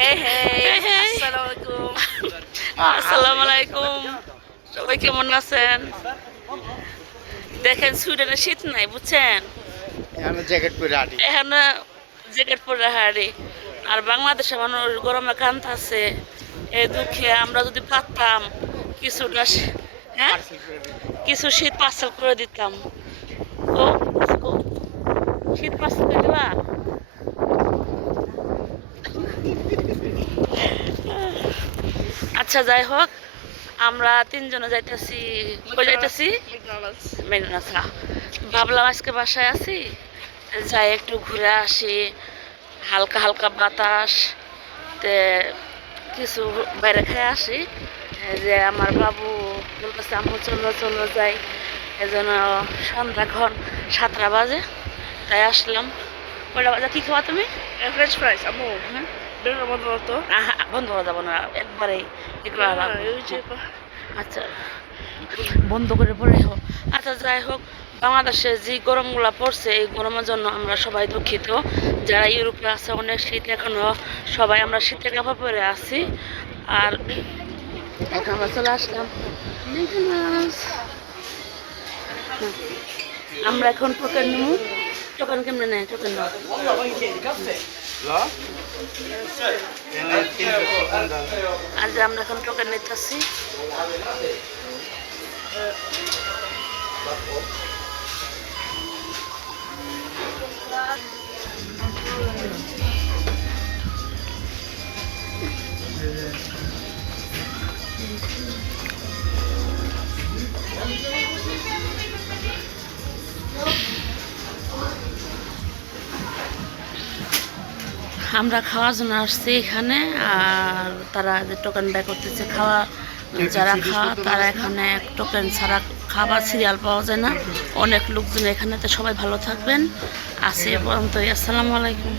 Hey, hey. Hey, hey. Assalamualaikum. আসসালামু আলাইকুম। সবাই কেমন আছেন? দেখেন সুইডেনে শীত নাই বুঝছেন, এখানে জ্যাকেট পরে আটি এখানে জ্যাকেট পরে হাঁড়ি। আর বাংলাদেশে মানুষ গরমে কান্তাছে। এই দুঃখে আমরা যদি পারতাম কিছুটা হ্যাঁ পার্সেল করে দিই। কিছু শীত পার্সেল করে দিতাম। ও ও, শীত পার্সেল করে দিবা? আচ্ছা যাই হোক, আমরা তিনজনে যাইতেছি। কই যাইতেছি? McDonald's. মেঘনাথা। ভাবলাম আজকে বাসায় আছি, যাই একটু ঘুরে আসি, হালকা হালকা বাতাস তে কিছু বাইরে খেয়ে আসি। এই যে আমার বাবু বলতেছে আম্মু চলো চলো যাই, এজন্য সন্ধ্যা এখন 7টা বাজে, তাই আসলাম। কয়টা বাজে কি খাওয়া তুমি? French fries. Amo. হ্যাঁ Bener naman to. বন্ধ করা যাবো না একবারেই একটু আরাম। আচ্ছা বন্ধ করে পড়ে হোক। আচ্ছা যাই হোক, বাংলাদেশে যে গরমগুলা পড়ছে এই গরমের জন্য আমরা সবাই দুঃখিত। যারা ইউরোপে আছে অনেক শীত এখনো, সবাই আমরা শীতের কাপড় পরে আছি। আর এখন আমরা চলে আসলাম মেঘনাস। আমরা এখন টোকেন নিব। টোকেন কেমনে নেয়? টোকেন নাও। এখানে 300 সেকেন্ড দাও। আর যে আমরা এখন টোকেন নিতেছি। আমরা খাওয়ার জন্য আসছি এখানে, আর তারা যে টোকেন ব্যয় করতেছে খাওয়া, যারা খাওয়া তারা এখানে টোকেন ছাড়া খাবার সিরিয়াল পাওয়া যায় না। অনেক লোকজন এখানে, তো সবাই ভালো থাকবেন। আসি এ পর্যন্ত, আসসালামু আলাইকুম।